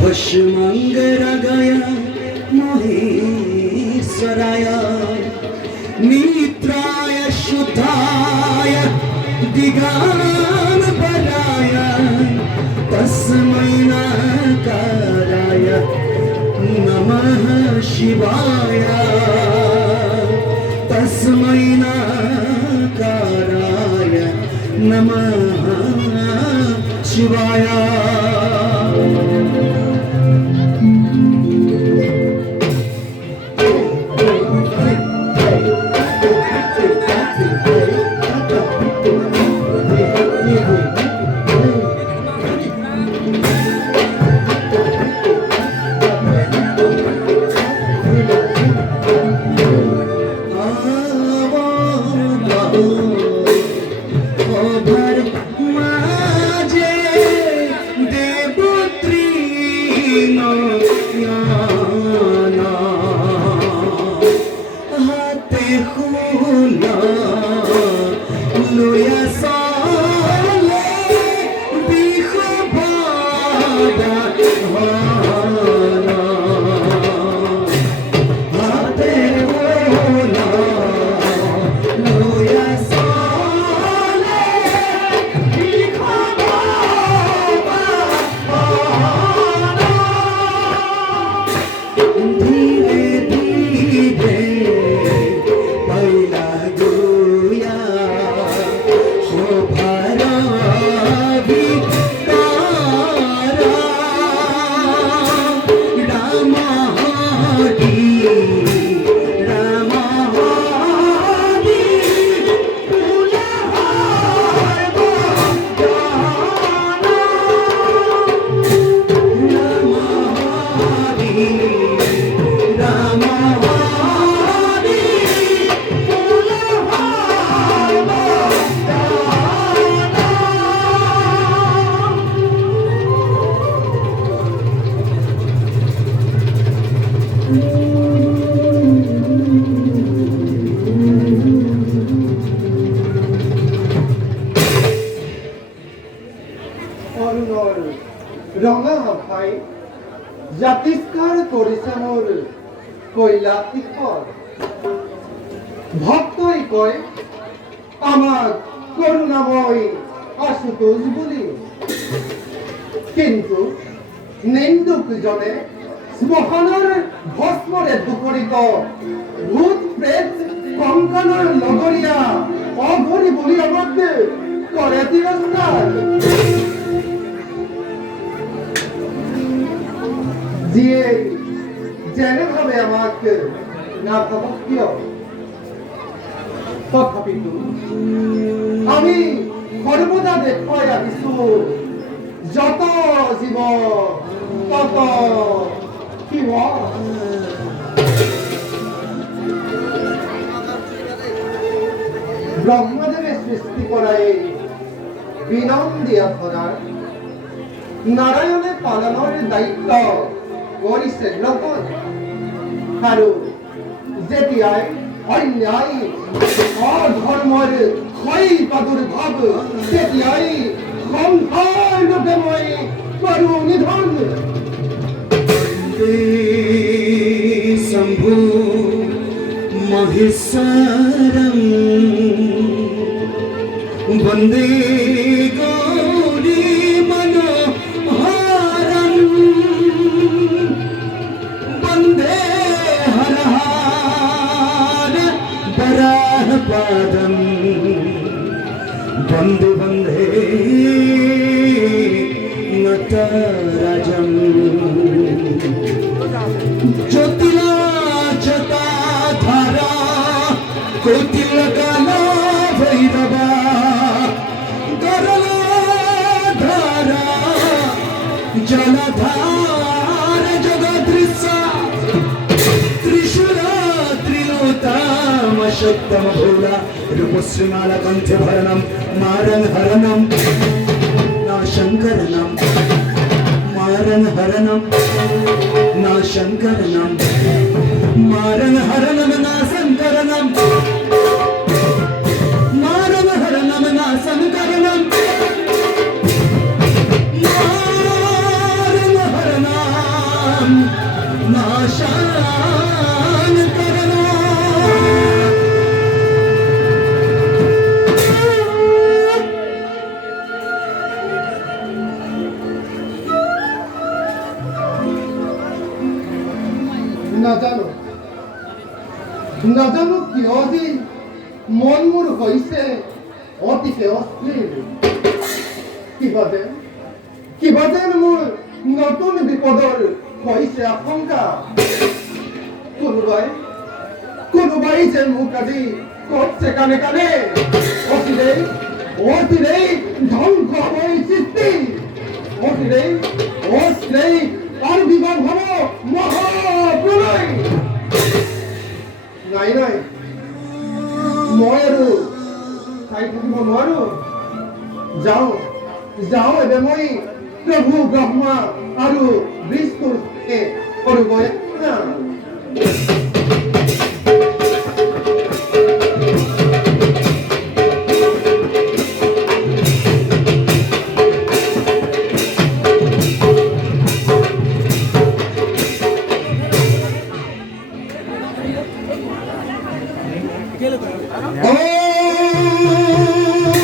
भस्मंगरगय महेश्वराय नित्राय शुद्धाय दिगंबराय तस्मै नकाराय नमः शिवाय तस्मै नकाराय नमः शिवाय रंगा भाई জাতিষ্কার করেছে মোর কইলা তিকর ভক্তই কয় আমার করুণাময় আশুতোষ বলি কিন্তু নিন্দুক জনে শ্মশানৰ ভস্মৰে ধুকৰিত ভূত প্ৰেত কংকনৰ লগৰীয়া অঘৰী বুলি আমাক কৰে তিৰস্কাৰ যিয়ে যেনেভাৱে আমাক নাভাবক কিয় তথাপিতো আমি সৰ্বদা দেখুৱাই আহিছো যত জীৱ তত শিৱ ব্ৰহ্মদেৱে সৃষ্টি কৰা এই বিনন্দিয়া ধৰাৰ নাৰায়ণে পালনৰ দায়িত্ব কৰিছে গ্ৰহণ আৰু যেতিয়াই অন্যায় অধৰ্মৰ ক্ষয় প্ৰাদুৰ্ভাৱ তেতিয়াই সম্পূৰ্ণৰূপে মই কৰো নিধন শম্ভু মহেশ্বৰম বন্দে पादम बंदे बंदे नटराजम ज्योतिला जटा धारा कोटिल गाना भैरवा गरला धारा जलधार जगदृश्य पुरुषोत्तम भोला रूपश्रीमाला कंठे भरणम मारन हरणम नाशंकरणम मारन हरणम नाशंकरणम मारन हरणम नाशंकरणम मारन हरणम नाशंकरणम मारन हरणम नाशंकरणम নাজানো কিয় যে মন মোৰ হৈছে অতিকে অস্থিৰ কিবা যেন মোৰ নতুন বিপদৰ হৈছে আশংকা কোনোবাই যেন মোক আজি কতছে কানে কানে অচিৰেই ধ্বংস হ'ব এই সৃষ্টি অচিৰেই আৰু বিভাগ হ'ব মহাপ্ৰলয় নাই মই আৰু চাই থাকিব নোৱাৰো যাওঁ ଏବେ মই প্ৰভু ব্ৰহ্মা আৰু বিষ্ণুৰ কৰোগৈ